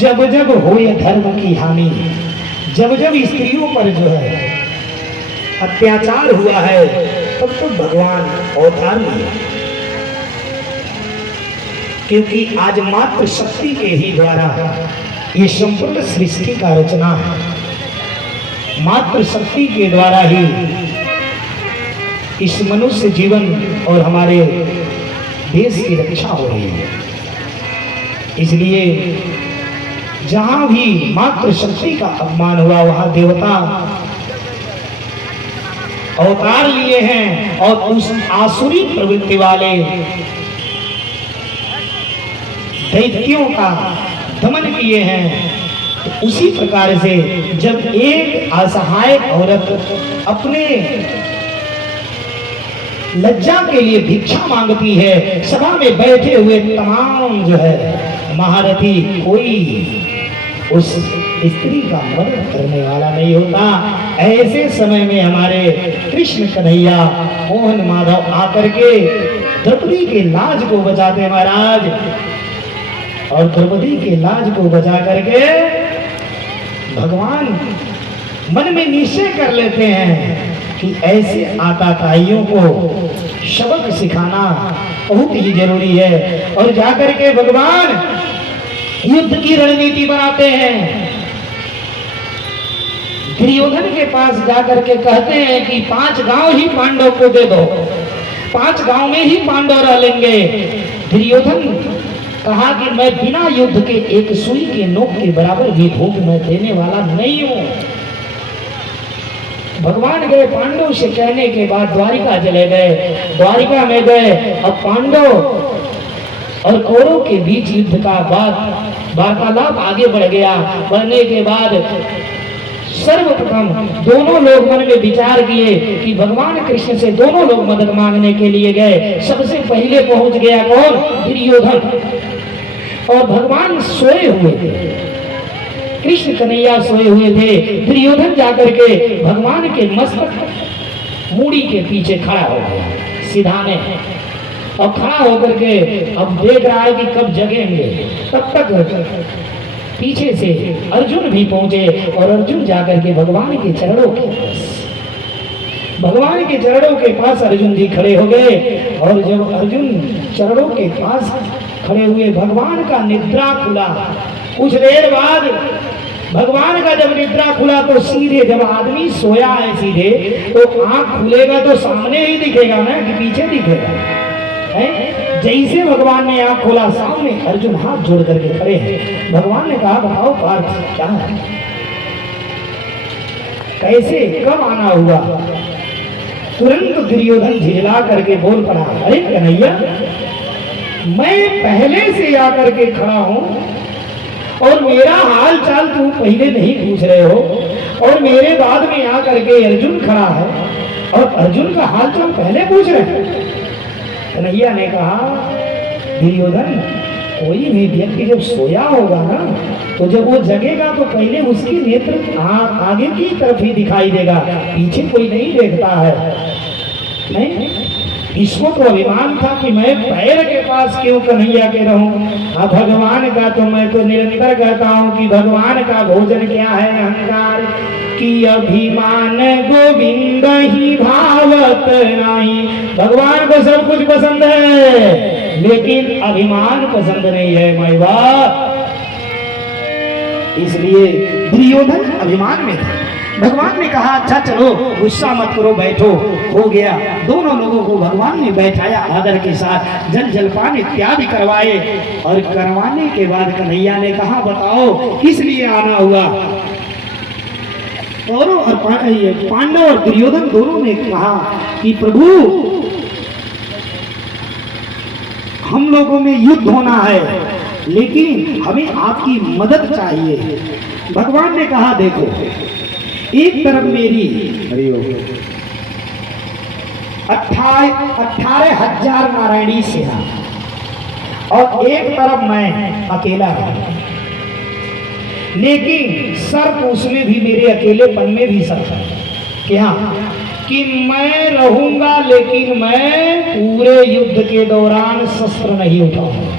जब जब होए धर्म की हानि, जब जब स्त्रियों पर जो है अत्याचार हुआ है, तब तो भगवान अवतार लिए। क्योंकि आज मात्र शक्ति के ही द्वारा ये संपूर्ण सृष्टि का रचना है। मात्र शक्ति के द्वारा ही इस मनुष्य जीवन और हमारे देश की रक्षा हो रही है। इसलिए जहां भी मात्र शक्ति का अपमान हुआ, वहां देवता अवतार लिए हैं और उस आसुरी प्रवृत्ति वाले दैत्यों का दमन किए हैं। तो उसी प्रकार से जब एक असहाय औरत अपने लज्जा के लिए भिक्षा मांगती है, सभा में बैठे हुए तमाम जो है महारथी, कोई उस स्त्री का मदद करने वाला नहीं होता। ऐसे समय में हमारे कृष्ण कन्हैया मोहन माधव आकर के द्रौपदी के लाज को बचाते हैं महाराज। और द्रौपदी के लाज को बचा करके भगवान मन में निश्चय कर लेते हैं कि ऐसे आताताइयों को सबक सिखाना बहुत ही जरूरी है। और जाकर के भगवान युद्ध की रणनीति बनाते हैं। दुर्योधन के पास जाकर के कहते हैं कि 5 गांव ही पांडव को दे दो, 5 गांव में ही पांडव रह लेंगे। दुर्योधन कहा कि मैं बिना युद्ध के एक सुई के नोक के बराबर भी भोग मैं देने वाला नहीं हूं। भगवान गए पांडव से कहने के बाद द्वारिका चले गए। द्वारिका में गए। अब पांडव और कौरव के बीच युद्ध का वार्तालाप आगे बढ़ गया। बढ़ने के बाद सर्वप्रथम दोनों लोग मन में विचार किए कि भगवान कृष्ण से दोनों लोग मदद मांगने के लिए गए। सबसे पहले पहुंच गया कौन? दुर्योधन। और भगवान सोए हुए थे, कृष्ण कन्हैया सोए हुए थे। दुर्योधन जाकर के भगवान के मस्तक मूड़ी के पीछे खड़ा हो गया, सिधाने। और खड़ा होकर के अब देख रहा है कि कब जगेंगे। तब तक पीछे से अर्जुन भी पहुंचे और अर्जुन जाकर के भगवान के चरणों के पास अर्जुन जी खड़े हो गए। और जब अर्जुन चरणों के पास खड़े हुए, भगवान का निद्रा खुला। कुछ देर बाद भगवान का जब निद्रा खुला तो सीधे, जब आदमी सोया है सीधे, तो आंख खुलेगा तो सामने ही दिखेगा ना कि पीछे दिखेगा है? जैसे भगवान ने आंख खोला, सामने अर्जुन हाथ जोड़ करके खड़े हैं। भगवान ने कहा बताओ पार्थ क्या है, कैसे कब आना हुआ? तुरंत दुर्योधन झिझला करके बोल पड़ा, अरे कन्हैया मैं पहले से आकर के खड़ा हूं और मेरा हाल चाल तुम पहले नहीं पूछ रहे हो, और मेरे बाद में आकर के अर्जुन खड़ा है और अर्जुन का हाल चाल पहले पूछ रहे हैं। कन्हैया ने कहा दुर्योधन, कोई भी व्यक्ति जब सोया होगा ना, तो जब वो जगेगा तो पहले उसकी नेत्र आगे की तरफ ही दिखाई देगा, पीछे कोई नहीं देखता है। नहीं, इसको तो अभिमान था कि मैं पैर के पास क्यों कन्हैया के रहूं। अब भगवान का तो मैं तो निरंतर कहता हूं कि भगवान का भोजन क्या है? अहंकार की अभिमान गोविंद ही भावत नहीं। भगवान को सब कुछ पसंद है, लेकिन अभिमान पसंद नहीं है मैवा। इसलिए दुर्योधन अभिमान में था। भगवान ने कहा अच्छा चलो गुस्सा मत करो, बैठो। हो गया। दोनों लोगों को भगवान ने बैठाया, आदर के साथ जल जलपान इत्यादि करवाए। और करवाने के बाद कन्हैया ने कहा बताओ किस लिए आना हुआ? और पांडव और दुर्योधन दोनों ने कहा कि प्रभु हम लोगों में युद्ध होना है, लेकिन हमें आपकी मदद चाहिए। भगवान ने कहा देखो, एक तरफ मेरी 18,000 नारायणी सेना और एक तरफ मैं अकेला हूं। लेकिन शर्त उसमें भी मेरे अकेलेपन में भी शर्त है। क्या? कि मैं रहूंगा, लेकिन मैं पूरे युद्ध के दौरान शस्त्र नहीं उठाऊंगा।